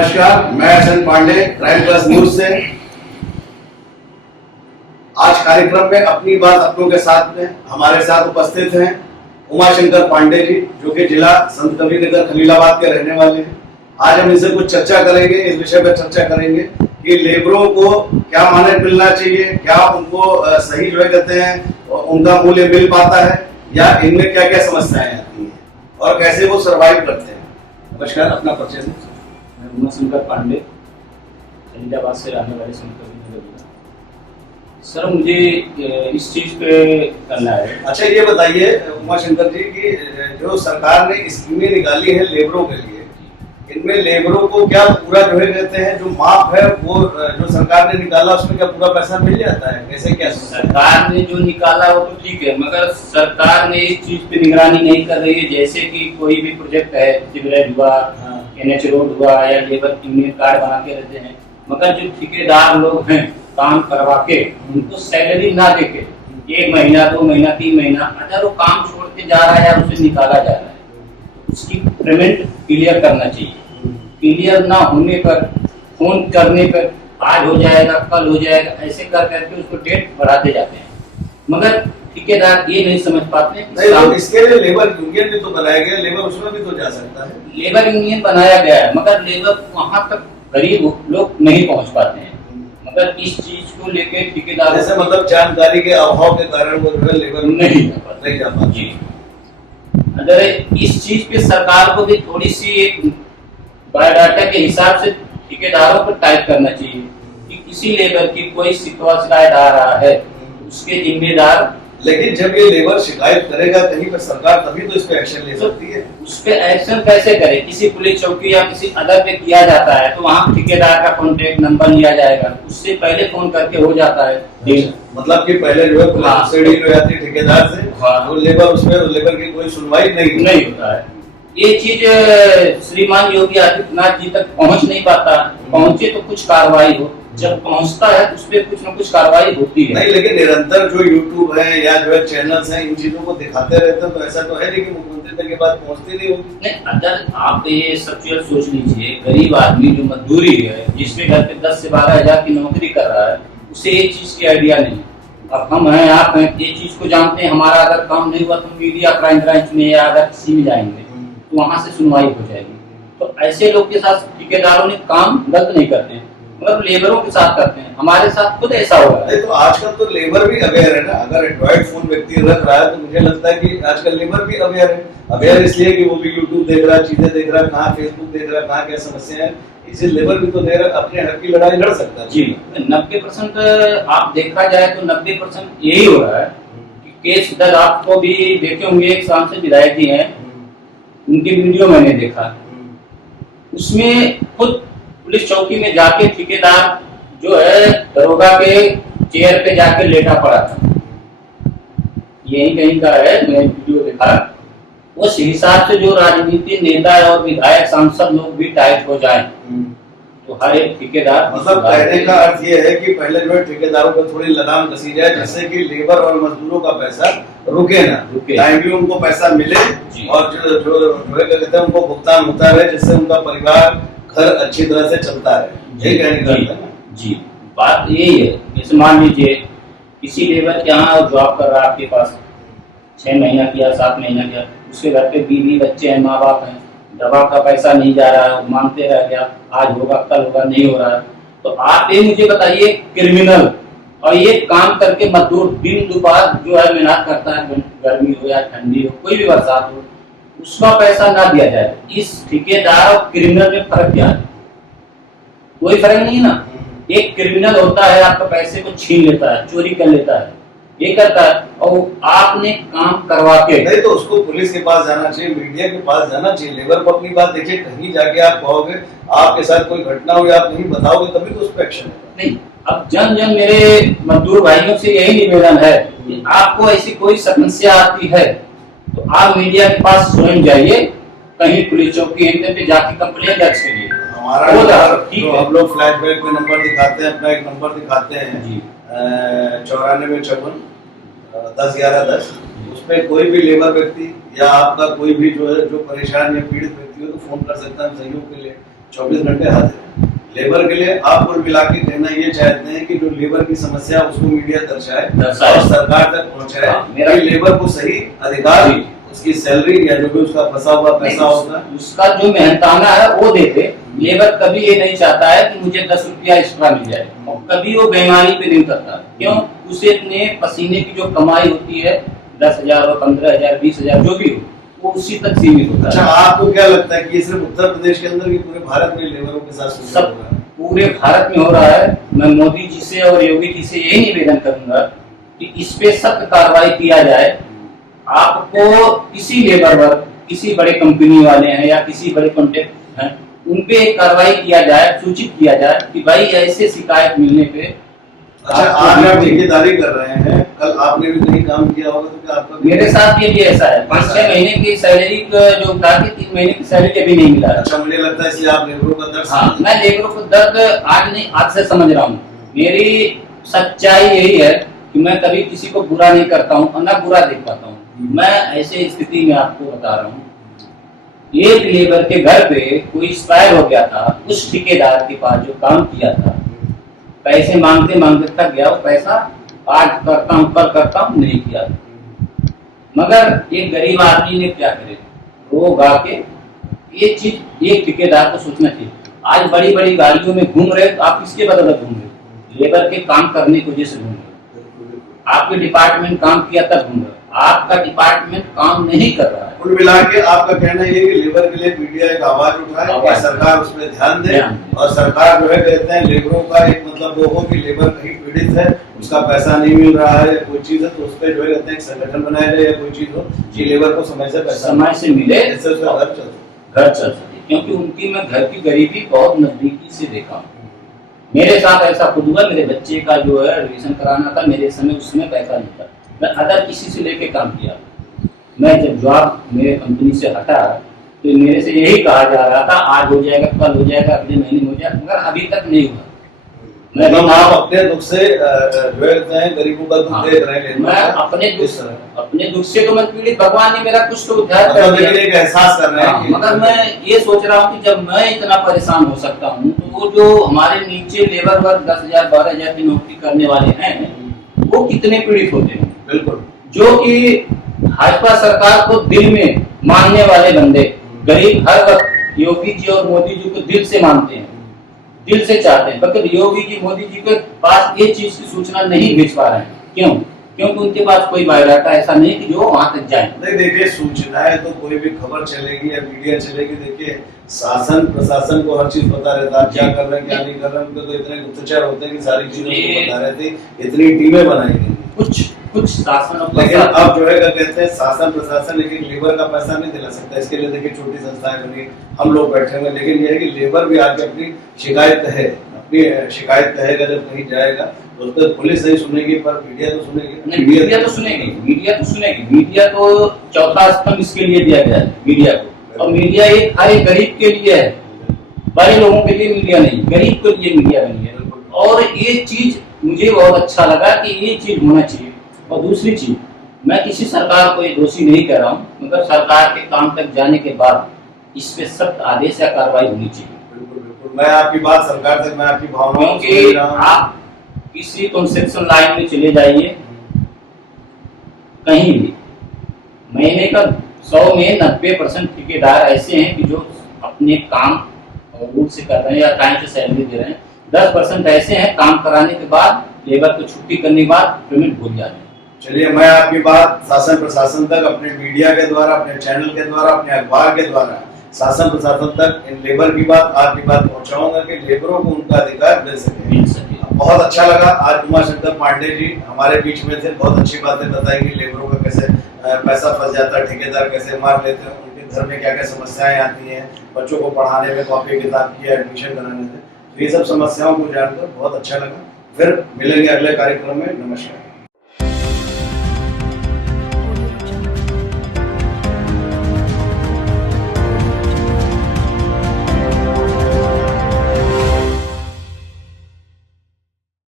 नमस्कार, मैं S N. Pandey Crime Plus News से। आज कार्यक्रम में अपनी बात अपनों के साथ में हमारे साथ उपस्थित हैं उमाशंकर पांडे जी, जो कि जिला संत कबीरनगर खलीलाबाद के रहने वाले हैं। आज हम इनसे कुछ चर्चा करेंगे, इस विषय पर चर्चा करेंगे कि लेबरों को क्या मानदेय मिलना चाहिए, क्या उनको सही जो है कहते हैं उनका मूल्य मिल पाता है, या इनमें क्या क्या समस्याएं आती हैं और कैसे वो सर्वाइव करते हैं। नमस्कार, अपना परिचय दें। मैं उमाशंकर पांडे खलीलाबाद से रहने वाले संत कबीरनगर जिला। सर, मुझे इस चीज पे करना है। अच्छा, ये बताइए उमाशंकर जी कि जो सरकार ने स्कीमें निकाली है लेबरों के लिए, इनमें लेबरों को क्या पूरा जो है कहते हैं जो माफ है वो जो सरकार ने निकाला उसमें क्या पूरा पैसा मिल जाता है, कैसे क्या? सरकार ने जो निकाला वो तो ठीक है, मगर सरकार ने इस चीज पे निगरानी नहीं कर रही है। जैसे कि कोई भी प्रोजेक्ट है, सिवरेज हुआ, NH रोड हुआ, या लेबर यूनियन कार्ड बना के रहते हैं, मगर जो ठेकेदार लोग हैं काम करवा के उनको सैलरी ना देके 1 महीना 2 महीना 3 महीना अगर वो काम छोड़ के जा रहा है या उसे निकाला जा रहा है, उसकी पेमेंट क्लियर करना चाहिए। क्लियर ना होने पर फोन करने पर आज हो जाएगा, कल हो जाएगा, ऐसे कर करके उसको डेट बढ़ाते जाते हैं, मगर ठेकेदार ये नहीं समझ पाते। नहीं, इसके लिए लेबर यूनियन भी तो बनाया गया, लेबर उसमें भी तो जा सकता है। लेबर यूनियन बनाया गया है, मगर लेबर वहाँ तक गरीब लोग नहीं पहुँच पाते हैं। मगर इस चीज को लेके ठेकेदार जैसे मतलब जानकारी के अभाव के कारण वो लेबर नहीं जा पाते जी। अगर इस चीज पे सरकार को भी थोड़ी सी एक बायोडाटा के हिसाब से ठेकेदारों को टाइप करना चाहिए कि किसी लेबर की कोई शिकायत आ रहा है, उसके जिम्मेदार। लेकिन जब ये लेबर शिकायत करेगा कहीं पर, सरकार तभी तो इस पे एक्शन ले सकती है। उस पे एक्शन कैसे करे? किसी पुलिस चौकी या किसी अदर पे किया जाता है तो वहाँ ठेकेदार का कॉन्टेक्ट नंबर लिया जाएगा, उससे पहले फोन करके हो जाता है। मतलब कि पहले जो है पुलिस से डील हो जाती है ठेकेदार से, तो लेबर उसमें लेबर की कोई सुनवाई नहीं होता है। ये चीज श्रीमान योगी आदित्यनाथ जी तक पहुंच नहीं पाता। पहुंचे तो कुछ कार्रवाई हो, जब पहुंचता है उस पर कुछ न कुछ कार्रवाई होती है। नहीं, लेकिन निरंतर जो यूट्यूब है या जो है चैनल्स हैं, इन चीजों को दिखाते रहते हैं, तो ऐसा तो है नहीं कि मुख्यमंत्री तक ये बात पहुंचती नहीं होगी। नहीं, अगर आप ये सब चीज सोच लीजिए, गरीब आदमी जो मजदूरी है, जिसमें घर पे 10 से 12 हजार की नौकरी कर रहा है, उसे ये चीज की आइडिया नहीं। अब हम हैं, आप हैं, ये चीज को जानते हैं। हमारा अगर काम नहीं हुआ तो मीडिया क्राइम ब्रांच में या अगर किसी में जाएंगे तो वहां से सुनवाई हो जाएगी। तो ऐसे लोग के साथ ठेकेदारों ने काम गलत नहीं करते हैं, मगर लेबरों के साथ करते हैं। हमारे साथ खुद ऐसा हो रहा है। तो आजकल तो लेबर भी अवेयर है ना। अगर एंड्रॉइड फोन व्यक्ति रख रहा है तो मुझे लगता है कि आजकल लेबर भी अवेयर है। अवेयर इसलिए कि वो भी यूट्यूब देख रहा है, चीजें देख रहा है, कहाँ फेसबुक देख रहा है, कहाँ क्या समस्या है, इसे लेबर भी तो अपने हक की लड़ाई लड़ सकता है जी। 90% आप देखा जाए तो 90% यही हो रहा है कि केस दर आपको भी देखे होंगे। एक शाम से विधायक हैं, उनकी वीडियो मैंने देखा, उसमें खुद पुलिस चौकी में जाके ठेकेदार जो है दरोगा के चेयर पे जाके लेटा पड़ा था। यही कहीं का है, मैंने वीडियो देखा। उस हिसाब से जो राजनीतिक नेता और विधायक सांसद लोग भी टाइट हो जाए तो हर एक ठेकेदार, मतलब कहने का अर्थ ये है कि पहले जो है ठेकेदारों पर थोड़ी लगाम कसी जाए, जिससे कि लेबर और मजदूरों का पैसा रुके ना, टाइमली उनको पैसा मिले और जो कहते हैं उनको भुगतान होता रहे, जिससे उनका परिवार घर अच्छी तरह से चलता है। यही कहने का अर्थ है ना जी। बात यही है। जैसे मान लीजिए किसी लेबर के यहाँ जॉब कर रहा है, आपके पास 6 महीना किया, 7 महीना किया, उसके घर पे बीवी बच्चे हैं, माँ बाप हैं, दवा का पैसा नहीं जा रहा है, मांगते रह गया, आज होगा कल होगा, नहीं हो रहा है। तो आप ये मुझे बताइए, क्रिमिनल और ये काम करके मजदूर दिन दोपहर जो है मेहनत करता है, गर्मी हो या ठंडी हो, कोई भी बरसात हो, उसका पैसा ना दिया जाए, इस ठेकेदार और क्रिमिनल में फर्क क्या है? कोई फर्क नहीं है ना। एक क्रिमिनल होता है, आपका पैसे को छीन लेता है, चोरी कर लेता है, ये करता है, और आपने काम करवा के नहीं, तो उसको पुलिस के पास जाना चाहिए, मीडिया के पास जाना चाहिए। लेबर को अपनी बात देखिए, कहीं जाके आप कहोगे आपके साथ कोई घटना हुई, आप नहीं बताओगे तभी तो उस पर एक्शन होगा। नहीं, अब जन मेरे मजदूर भाइयों से यही निवेदन है कि आपको ऐसी कोई समस्या आती है तो आप मीडिया के पास स्वयं जाइए, कहीं पुलिस चौकी पे जाके कंप्लेन दर्ज करिए। हमारा जो हम लोग फ्लैशबैक में नंबर दिखाते हैं, अपना एक नंबर दिखाते हैं जी, 9454 101110। उसमें कोई भी लेबर व्यक्ति या आपका कोई भी जो है जो परेशान या पीड़ित व्यक्ति हो तो फोन कर सकता है सहयोग के लिए। 24 घंटे हाजिर है। लेबर के लिए आप कुल मिला के कहना ये चाहते हैं कि जो लेबर की समस्या उसको मीडिया दर्शाए और सरकार तक पहुंचाए, कि लेबर को सही अधिकार, उसकी सैलरी या जो भी उसका फंसा हुआ पैसा होता है उसका जो मेहनताना है वो देते। लेबर कभी ये नहीं चाहता है कि मुझे 10 रुपया एक्स्ट्रा मिल जाए, और कभी वो बेईमानी पे नहीं करता। क्यों? उसे अपने पसीने की जो कमाई होती है 10,000 और 15,000 20,000 जो भी हो, वो उसी तक सीमित होता है। अच्छा, आपको क्या लगता है कि ये सिर्फ उत्तर प्रदेश के अंदर, पूरे भारत में लेबरों के साथ सब पूरे भारत में हो रहा है? मैं मोदी जी से और योगी जी से यही निवेदन करूंगा कि इस पे सख्त कार्रवाई किया जाए। आपको किसी लेबर वर्ग, किसी बड़े कंपनी वाले हैं या किसी बड़े कॉन्ट्रैक्ट हैं, उन पे कार्रवाई किया जाए, सूचित किया जाए कि भाई ऐसे शिकायत मिलने पे। अच्छा, आज आप ठेकेदारी कर रहे हैं, कल आपने भी कहीं काम किया होगा, तो क्या आपका मेरे साथ भी ऐसा है। 5-6 महीने की सैलरी जो था कि 3 महीने की सैलरी अभी नहीं मिला। अच्छा, मुझे लगता है इसलिए आप लेबरों का दर्द। हाँ, मैं लेबरों को दर्द आज नहीं, आज से समझ रहा हूँ। मेरी सच्चाई यही है कि मैं कभी किसी को बुरा नहीं करता हूँ और न बुरा देख पाता हूँ। मैं ऐसे स्थिति में आपको बता रहा हूँ, एक लेबर के घर पे कोई एक्सपायर हो गया था, उस ठेकेदार के पास जो काम किया था, पैसे मांगते मांगते तक गया, वो पैसा आज करता हूँ कल करता हूँ नहीं किया। मगर एक गरीब आदमी ने क्या करे, रो गा के ये चीज एक ठेकेदार को सोचना चाहिए। आज बड़ी बड़ी गाड़ियों में घूम रहे, तो आप किसके बदौलत घूम रहे? लेबर के काम करने की वजह से घूम रहे। आपके डिपार्टमेंट काम किया तब घूम रहे, आपका डिपार्टमेंट काम नहीं कर रहा है। कुल मिला के आपका कहना ये है कि लेबर के लिए मीडिया एक आवाज उठाए कि सरकार उस पर ध्यान दे, और सरकार जो है कहते हैं लेबरों का एक मतलब वो हो कि लेबर कहीं पीड़ित है, उसका पैसा नहीं मिल रहा है या कोई चीज है, तो उस पर जो है कहते हैं एक संगठन बनाया जाए या कोई चीज हो कि लेबर को समय से पैसा समय से मिले, इससे उसका घर चल सके। क्योंकि उनकी मैं घर की गरीबी बहुत नजदीकी से देखा हूँ। मेरे साथ ऐसा खुद हुआ, मेरे बच्चे का जो है एडमिशन कराना था, मेरे समय उस समय पैसा नहीं था, मैं अदर किसी से लेके काम किया। मैं जब जॉब मेरे कंपनी से हटा तो मेरे से यही कहा जा रहा था आज हो जाएगा, कल हो जाएगा, अगले महीने हो जाएगा, मगर अभी तक नहीं हुआ। मतलब आप अपने दुख से जो है गरीबों का दुख देख रहे हैं। मैं अपने दुख से तो मैं पीड़ित, भगवान ने मेरा कुछ तो उद्धार कर दिया, एक एहसास कर रहे हैं। मगर मैं ये सोच रहा हूँ कि जब मैं इतना परेशान हो सकता हूँ, तो वो जो हमारे नीचे लेबर वर्ग 10,000 12,000 की नौकरी करने वाले हैं, वो कितने पीड़ित होते हैं। बिल्कुल, जो कि भाजपा सरकार को दिल में मानने वाले बंदे, गरीब हर वक्त योगी जी और मोदी जी को दिल से मानते हैं, दिल से चाहते हैं, मगर योगी जी मोदी जी के पास ये चीज की सूचना नहीं भेज पा रहे हैं। क्यों? क्योंकि उनके पास कोई बायोडाटा ऐसा नहीं कि जो वहां तक जाए। नहीं, देखिए सूचनाएं तो कोई भी खबर चलेगी या मीडिया चलेगी, देखिए शासन प्रशासन को हर चीज पता रहता है, क्या कर रहे हैं क्या नहीं कर रहे हैं। उनके तो इतने गुप्तचर होते हैं कि सारी चीजों को बता रहे थे, इतनी टीमें बनाई गई कुछ शासन, लेकिन अब जो है क्या कहते हैं शासन प्रशासन लेकिन लेबर का पैसा नहीं दिला सकता। इसके लिए देखिए छोटी संस्थाएं बनी, हम लोग बैठे हुए, लेकिन ये है कि लेबर भी आके अपनी शिकायत है, अपनी शिकायत कहेगा जब कहीं जाएगा तो उस पर पुलिस नहीं सुनेगी, पर मीडिया तो सुनेगी। मीडिया तो सुनेगी। मीडिया तो चौथा स्तंभ इसके लिए दिया गया है मीडिया को, और मीडिया एक हर एक गरीब के लिए है, बड़े लोगों के लिए मीडिया नहीं, गरीब के लिए मीडिया बनी है। और ये चीज मुझे बहुत अच्छा लगा कि ये चीज होना चाहिए। और दूसरी चीज, मैं किसी सरकार को ये दोषी नहीं कह रहा हूँ, मगर सरकार के काम तक जाने के बाद इस पे सख्त आदेश या कार्रवाई होनी चाहिए। बिल्कुल, मैं आपकी बात सरकार से, मैं आपकी भावनाओं क्योंकि आप किसी कंस्ट्रक्शन लाइन में चले जाइए, कहीं भी महीने का 100 में 90% ठेकेदार ऐसे हैं कि जो अपने काम रूल से कर रहे हैं या टाइम से सैलरी दे रहे हैं। 10% ऐसे हैं काम कराने के बाद, लेबर को छुट्टी करने के बाद पेमेंट भूल जाते हैं। चलिए, मैं आपकी बात शासन प्रशासन तक अपने मीडिया के द्वारा, अपने चैनल के द्वारा, अपने अखबार के द्वारा शासन प्रशासन तक इन लेबर की बात, आपकी बात पहुंचाऊंगा कि लेबरों को उनका अधिकार मिल सके। बहुत अच्छा लगा, आज उमाशंकर पांडे जी हमारे बीच में थे, बहुत अच्छी बातें बताई कि लेबरों का कैसे पैसा फंस जाता है, ठेकेदार कैसे मार लेते हैं, उनके घर में क्या क्या समस्याएं आती हैं, बच्चों को पढ़ाने में, कॉपी किताब की एडमिशन कराने में, तो ये सब समस्याओं को जानकर बहुत अच्छा लगा। फिर मिलेंगे अगले कार्यक्रम में। नमस्कार।